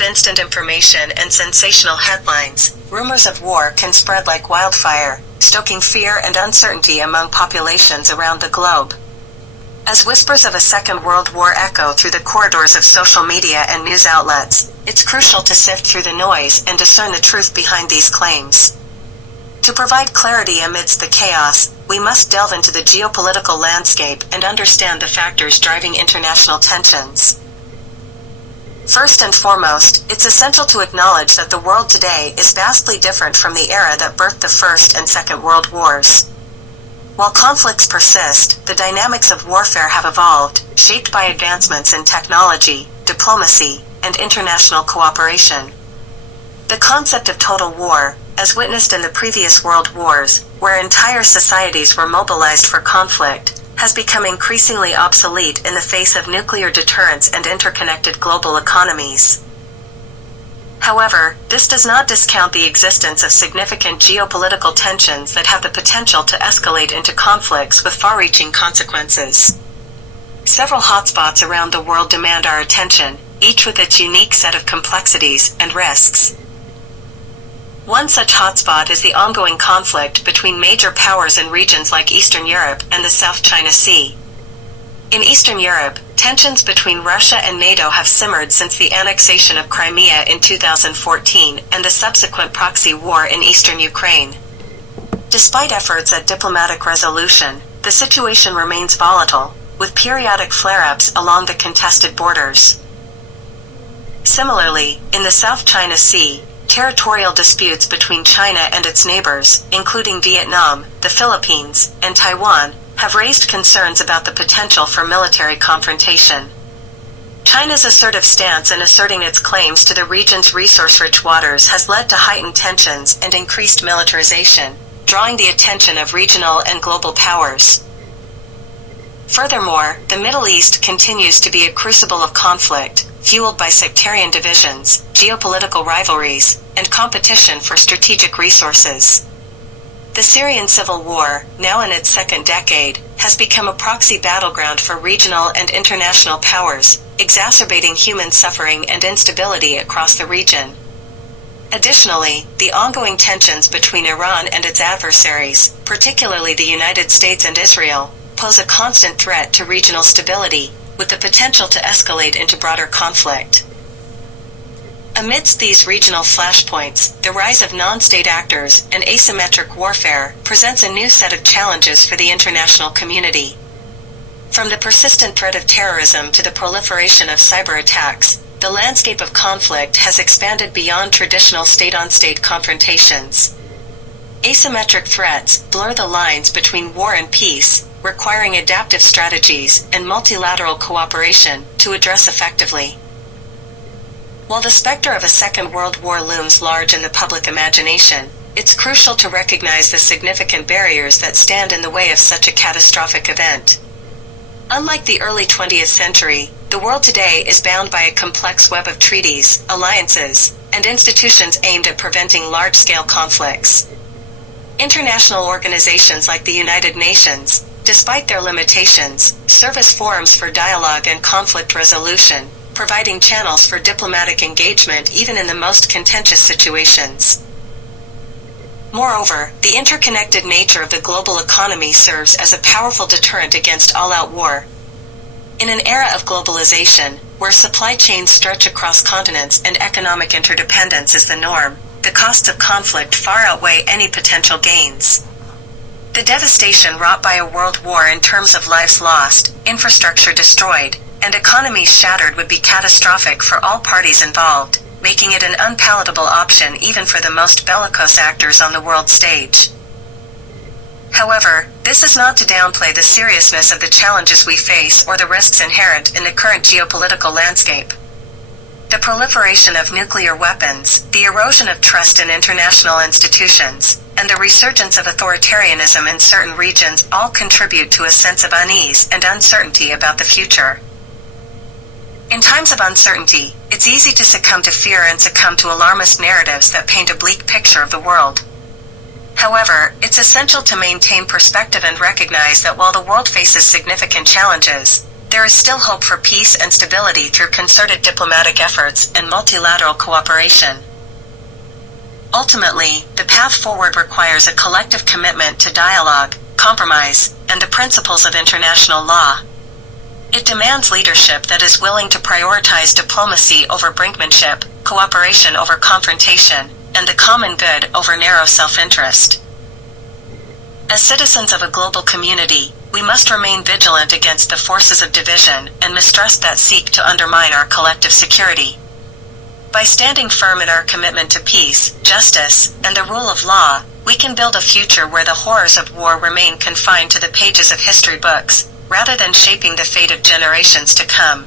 of instant information and sensational headlines, rumors of war can spread like wildfire, stoking fear and uncertainty among populations around the globe. As whispers of a Second World War echo through the corridors of social media and news outlets, it's crucial to sift through the noise and discern the truth behind these claims. To provide clarity amidst the chaos, we must delve into the geopolitical landscape and understand the factors driving international tensions. First and foremost, it's essential to acknowledge that the world today is vastly different from the era that birthed the First and Second World Wars. While conflicts persist, the dynamics of warfare have evolved, shaped by advancements in technology, diplomacy, and international cooperation. The concept of total war, as witnessed in the previous world wars, where entire societies were mobilized for conflict, has become increasingly obsolete in the face of nuclear deterrence and interconnected global economies. However, this does not discount the existence of significant geopolitical tensions that have the potential to escalate into conflicts with far-reaching consequences. Several hotspots around the world demand our attention, each with its unique set of complexities and risks. One such hotspot is the ongoing conflict between major powers in regions like Eastern Europe and the South China Sea. In Eastern Europe, tensions between Russia and NATO have simmered since the annexation of Crimea in 2014 and the subsequent proxy war in eastern Ukraine. Despite efforts at diplomatic resolution, the situation remains volatile, with periodic flare-ups along the contested borders. Similarly, in the South China Sea, territorial disputes between China and its neighbors, including Vietnam, the Philippines, and Taiwan, have raised concerns about the potential for military confrontation. China's assertive stance in asserting its claims to the region's resource-rich waters has led to heightened tensions and increased militarization, drawing the attention of regional and global powers. Furthermore, the Middle East continues to be a crucible of conflict, fueled by sectarian divisions, geopolitical rivalries, and competition for strategic resources. The Syrian civil war, now in its second decade, has become a proxy battleground for regional and international powers, exacerbating human suffering and instability across the region. Additionally, the ongoing tensions between Iran and its adversaries, particularly the United States and Israel, pose a constant threat to regional stability, with the potential to escalate into broader conflict. Amidst these regional flashpoints, the rise of non-state actors and asymmetric warfare presents a new set of challenges for the international community. From the persistent threat of terrorism to the proliferation of cyber attacks, the landscape of conflict has expanded beyond traditional state-on-state confrontations. Asymmetric threats blur the lines between war and peace, requiring adaptive strategies and multilateral cooperation to address effectively. While the specter of a Second World War looms large in the public imagination, it's crucial to recognize the significant barriers that stand in the way of such a catastrophic event. Unlike the early 20th century, the world today is bound by a complex web of treaties, alliances, and institutions aimed at preventing large-scale conflicts. International organizations like the United Nations, despite their limitations, serve as forums for dialogue and conflict resolution, providing channels for diplomatic engagement even in the most contentious situations. Moreover, the interconnected nature of the global economy serves as a powerful deterrent against all-out war. In an era of globalization, where supply chains stretch across continents and economic interdependence is the norm, the costs of conflict far outweigh any potential gains. The devastation wrought by a world war in terms of lives lost, infrastructure destroyed, and economies shattered would be catastrophic for all parties involved, making it an unpalatable option even for the most bellicose actors on the world stage. However, this is not to downplay the seriousness of the challenges we face or the risks inherent in the current geopolitical landscape. The proliferation of nuclear weapons, the erosion of trust in international institutions, and the resurgence of authoritarianism in certain regions all contribute to a sense of unease and uncertainty about the future. In times of uncertainty, it's easy to succumb to fear and succumb to alarmist narratives that paint a bleak picture of the world. However, it's essential to maintain perspective and recognize that while the world faces significant challenges, There is still hope for peace and stability through concerted diplomatic efforts and multilateral cooperation. Ultimately, the path forward requires a collective commitment to dialogue, compromise, and the principles of international law. It demands leadership that is willing to prioritize diplomacy over brinkmanship, cooperation over confrontation, and the common good over narrow self-interest. As citizens of a global community, we must remain vigilant against the forces of division and mistrust that seek to undermine our collective security. By standing firm in our commitment to peace, justice, and the rule of law, we can build a future where the horrors of war remain confined to the pages of history books, rather than shaping the fate of generations to come.